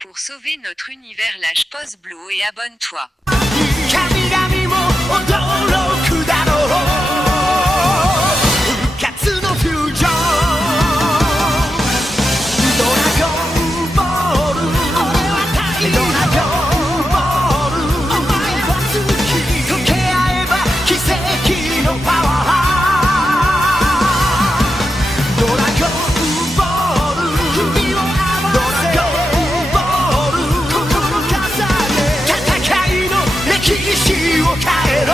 Pour sauver notre univers, lâche pause blue et abonne-toi. 神々も驚くだろう復活のフュージョンドラゴンボールドラゴンボールお前は好き溶け合えば奇跡のパワードラゴンボール君を合わせドラゴンボール心重ね戦いの歴史を変えろ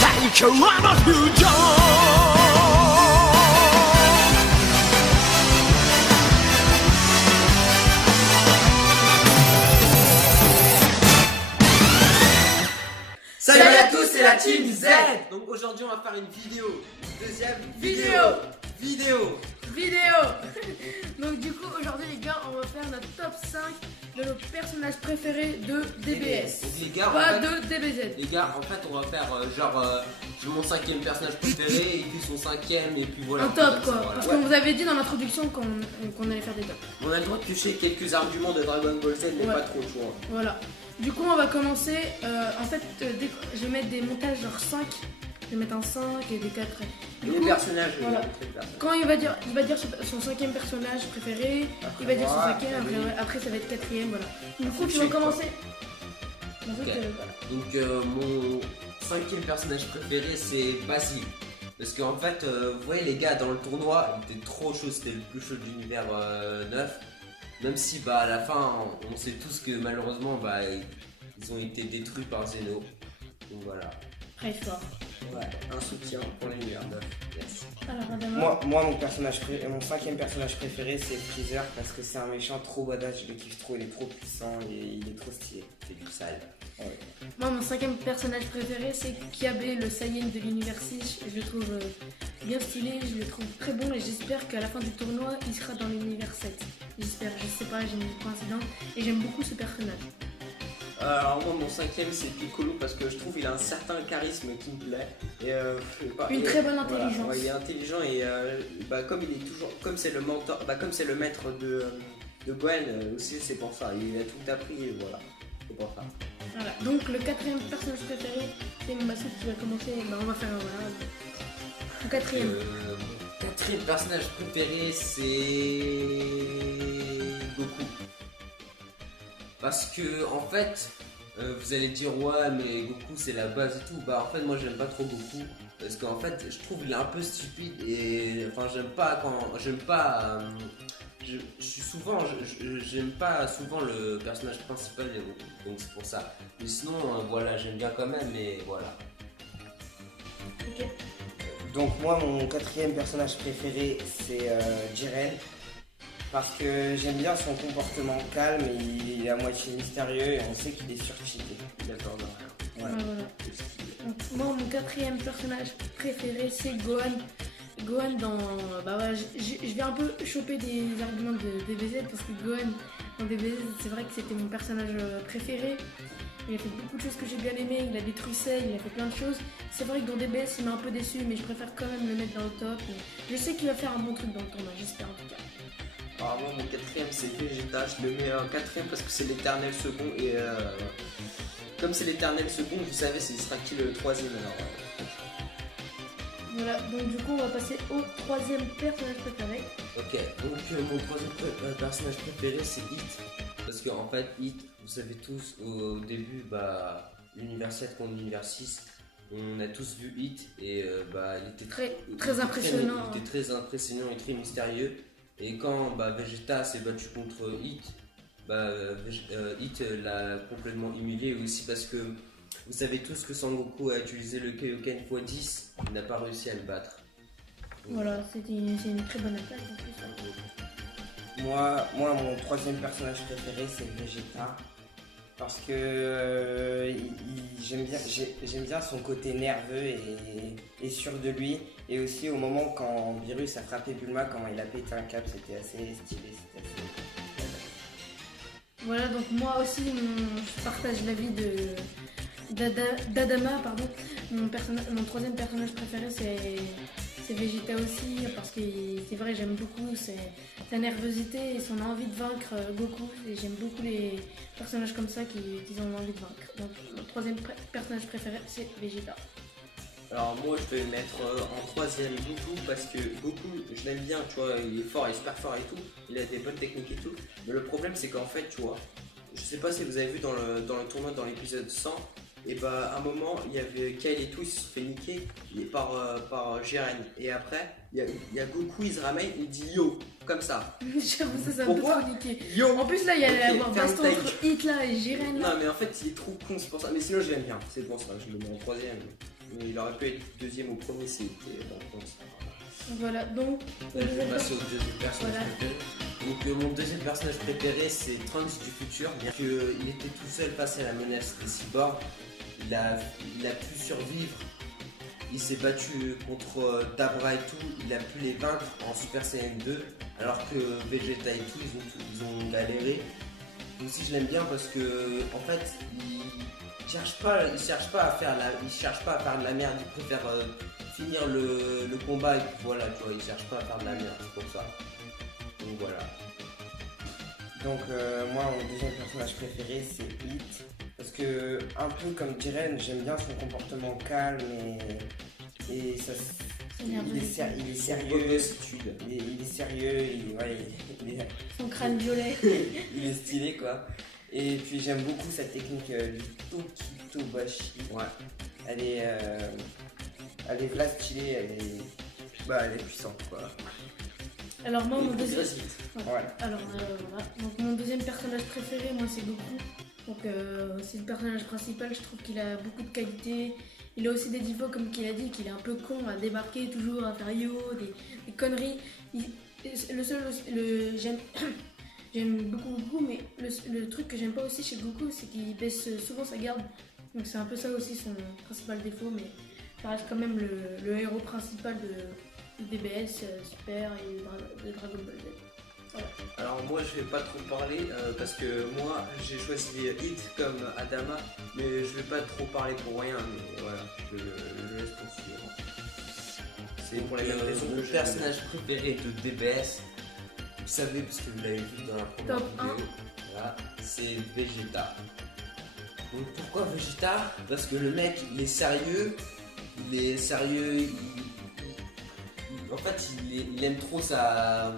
最強のフュージョンSalut à tous, c'est la team Z. Donc aujourd'hui on va faire une vidéo. Deuxième vidéo. Donc du coup aujourd'hui les gars on va faire notre top 5 de nos personnages préférés de DBS. Donc les gars, Pas en fait, de DBZ. les gars, en fait on va faire j'ai mon cinquième personnage préféré et puis son cinquième et puis voilà. Un top quoi. Voilà. Parce Ouais. qu'on vous avait dit dans l'introduction qu'on allait faire des tops. On a le droit de toucher quelques arguments de Dragon Ball Z mais Ouais. pas trop chaud. Voilà. Du coup on va commencer. En fait je vais mettre des montages genre 5. Je vais mettre un 5 et des 4. Du Les coup, personnages, voilà. les personnages. quand il va dire son cinquième personnage préféré, il va dire son cinquième, après ça va être quatrième, voilà. Du coup tu vas commencer. Ok. Voilà. Donc mon cinquième personnage préféré c'est Basile. Parce qu'en fait, vous voyez les gars dans le tournoi, il était trop chaud, c'était le plus chaud de l'univers 9. Même si bah à la fin on sait tous que malheureusement bah ils ont été détruits par Zeno. Donc voilà. Très fort. Ouais, un soutien pour l'univers 9. Yes. Alors Adama. Moi mon cinquième personnage préféré c'est Freezer parce que c'est un méchant trop badass, je le kiffe trop, il est trop puissant, il est trop stylé. C'est du sale. Moi, mon cinquième personnage préféré, c'est Kiabe, le Saiyan de l'univers 6. Je le trouve bien stylé, je le trouve très bon et j'espère qu'à la fin du tournoi, il sera dans l'univers 7. J'espère, je sais pas, j'ai une coïncidence et j'aime beaucoup ce personnage. Alors moi mon cinquième c'est Piccolo parce que je trouve qu'il a un certain charisme qui me plaît et Une très bonne voilà, intelligence. ouais, il est intelligent et comme il est toujours comme c'est le mentor, comme c'est le maître de Gohan aussi c'est pour ça il a tout appris et voilà c'est pour ça. Voilà. Donc le quatrième personnage préféré, c'est Massoud qui va commencer. Bah, on va faire voilà. Le quatrième. Mon quatrième personnage préféré c'est Goku. Parce que en fait, vous allez dire ouais mais Goku c'est la base et tout. Bah en fait moi j'aime pas trop Goku parce qu'en fait je trouve il est un peu stupide et enfin j'aime pas j'aime pas souvent le personnage principal de Goku. Donc c'est pour ça. Mais sinon voilà j'aime bien quand même mais voilà. Ok. Donc moi mon quatrième personnage préféré c'est Jiren parce que j'aime bien son comportement calme et il est à moitié mystérieux et on sait qu'il est surcheaté. D'accord. Ouais. Voilà. Donc, moi, mon quatrième personnage préféré, c'est Gohan. Gohan dans... Bah voilà, je vais un peu choper des arguments de DBZ parce que Gohan dans DBZ, c'est vrai que c'était mon personnage préféré. Il a fait beaucoup de choses que j'ai bien aimé, il a détruit Cell, il a fait plein de choses. C'est vrai que dans DBS, il m'a un peu déçu, mais je préfère quand même le mettre dans le top. Je sais qu'il va faire un bon truc dans le tournoi, j'espère en tout cas. Alors moi mon quatrième c'est Vegeta, je le mets en quatrième parce que c'est l'éternel second et comme c'est l'éternel second vous savez ce sera qui le troisième alors. Voilà, donc du coup, on va passer au troisième personnage préféré. Ok, donc mon troisième personnage préféré c'est Hit. Parce que en fait Hit, vous savez tous au début bah l'univers 7 contre l'univers 6, on a tous vu Hit et bah il était Très impressionnant. Il était très impressionnant et très mystérieux. Et quand bah, Vegeta s'est battu contre Hit, bah, Hit l'a complètement humilié aussi parce que vous savez tous que Sangoku a utilisé le Kaioken x10, il n'a pas réussi à le battre. Donc, Voilà, c'est une très bonne attaque en plus. Moi mon troisième personnage préféré c'est Vegeta parce que j'aime bien son côté nerveux et sûr de lui et aussi au moment quand Virus a frappé Bulma, comment il a pété un câble, c'était assez stylé, Voilà, donc moi aussi, je partage l'avis d'Adama, pardon. Mon troisième personnage préféré, c'est c'est Vegeta aussi, parce que c'est vrai, j'aime beaucoup sa nervosité et son envie de vaincre Goku. Et j'aime beaucoup les personnages comme ça qui ont envie de vaincre. Donc, mon troisième personnage préféré, c'est Vegeta. Alors moi je vais mettre en troisième Goku parce que Goku je l'aime bien, tu vois, il est fort, il est super fort et tout, il a des bonnes techniques et tout, mais le problème c'est qu'en fait tu vois, je sais pas si vous avez vu dans le tournoi dans l'épisode 100, et bah à un moment il y avait Kyle et tout, ils se sont fait niquer par Jiren, et après il y a Goku, il se ramène, il dit yo, comme ça. J'avoue, ça, c'est un peu Pourquoi trop niqué. Yo. En plus, là, il y allait Ok, avoir ferme baston ta entre Hitler et Jiren. Là. Non mais en fait il est trop con, c'est pour ça, mais sinon je l'aime bien, c'est pour ça, je le mets en troisième. Il aurait pu être deuxième ou premier s'il était dans le compte. Voilà, donc. Je vais passer au deuxième personnage Voilà. préféré. Donc mon deuxième personnage préféré c'est Trunks du futur. Bien qu'il était tout seul face à la menace des cyborgs, il a pu survivre. Il s'est battu contre Dabra et tout, il a pu les vaincre en Super Saiyan 2, alors que Vegeta et tout, ils ont galéré. Aussi je l'aime bien parce que en fait il cherche pas à faire de la merde, il préfère finir le combat et puis voilà, tu vois, il cherche pas à faire de la merde, c'est pour ça. Donc voilà. Donc moi mon deuxième personnage préféré c'est Hit. Parce que un peu comme Jiren, j'aime bien son comportement calme et ça, il est sérieux, il est sérieux, il est Son crâne violet. il est stylé quoi. Et puis j'aime beaucoup sa technique du Tokitobashi. Ouais. Elle est v'là stylée, elle est puissante quoi. Alors, moi, mon deuxième. Vas-y. Voilà. Alors, voilà. Donc, mon deuxième personnage préféré, moi, c'est Goku. Donc, c'est le personnage principal. Je trouve qu'il a beaucoup de qualités. Il a aussi des défauts, comme qu'il a dit, qu'il est un peu con à débarquer toujours, à faire yo, des conneries. J'aime beaucoup Goku, mais le truc que j'aime pas aussi chez Goku, c'est qu'il baisse souvent sa garde. Donc, c'est un peu ça aussi son principal défaut, mais ça reste quand même le héros principal de DBS, Super et de Dragon Ball Z. Voilà. Alors moi je vais pas trop parler parce que moi j'ai choisi Hit comme Adama, mais je vais pas trop parler pour rien, mais voilà, je le laisse poursuivre. C'est pour la même raison que Mon je personnage préféré de DBS, vous savez parce que vous l'avez vu dans la première Top vidéo, voilà, c'est Vegeta. Donc pourquoi Vegeta? Parce que le mec il est sérieux, en fait il aime trop sa...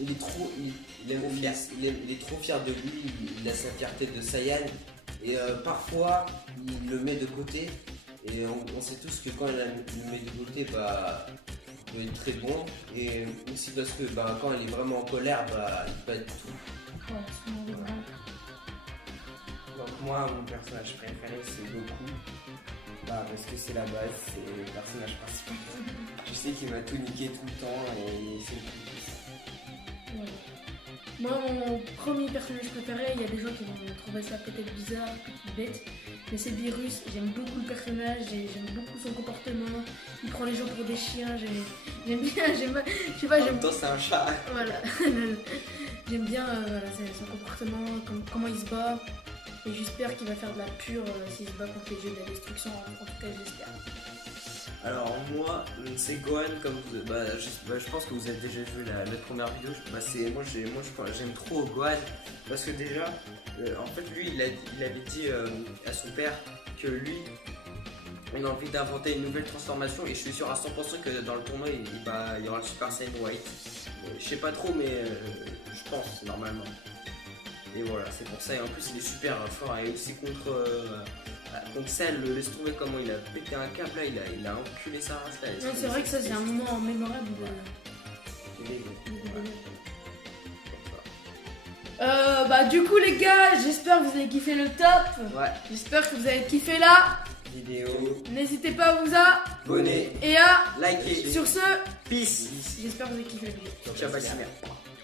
Il est trop fier de lui, il a sa fierté de Saiyan et parfois il le met de côté et on sait tous que quand il le met de côté bah, il peut être très bon et aussi parce que bah, quand il est vraiment en colère bah, il peut être tout. Voilà, c'est mon exemple. Donc moi mon personnage préféré c'est Goku. Bah, parce que c'est la base, c'est le personnage principal. Je sais qu'il m'a tout niqué tout le temps et c'est Voilà. Moi, mon premier personnage préféré, il y a des gens qui vont trouver ça peut-être bizarre, peut-être bête, mais c'est Virus. J'aime beaucoup le personnage, j'aime beaucoup son comportement. Il prend les gens pour des chiens, j'aime bien, je sais pas, En j'aime même temps c'est un chat. Voilà. J'aime bien voilà, son comportement, comment il se bat. Et j'espère qu'il va faire de la pure s'il se bat contre les dieux de la destruction. En tout cas, j'espère. Alors moi c'est Gohan comme vous, je pense que vous avez déjà vu la première vidéo. Moi j'aime trop Gohan parce que déjà en fait lui il avait dit à son père que lui il a envie d'inventer une nouvelle transformation et je suis sûr à 100% que dans le tournoi il y aura le Super Saiyan White. Je sais pas trop mais je pense normalement. Et voilà, c'est pour ça, et en plus il est super fort, et aussi contre Cell, laisse tomber comment il a pété un câble là, il a enculé sa race là. Non, c'est vrai que ça c'est un moment mémorable bah du coup les gars, j'espère que vous avez kiffé le top. Ouais. J'espère que vous avez kiffé la vidéo. N'hésitez pas à vous Abonnez, et à likez, sur ce, peace. j'espère que vous avez kiffé la vidéo. Ciao, Bassimère.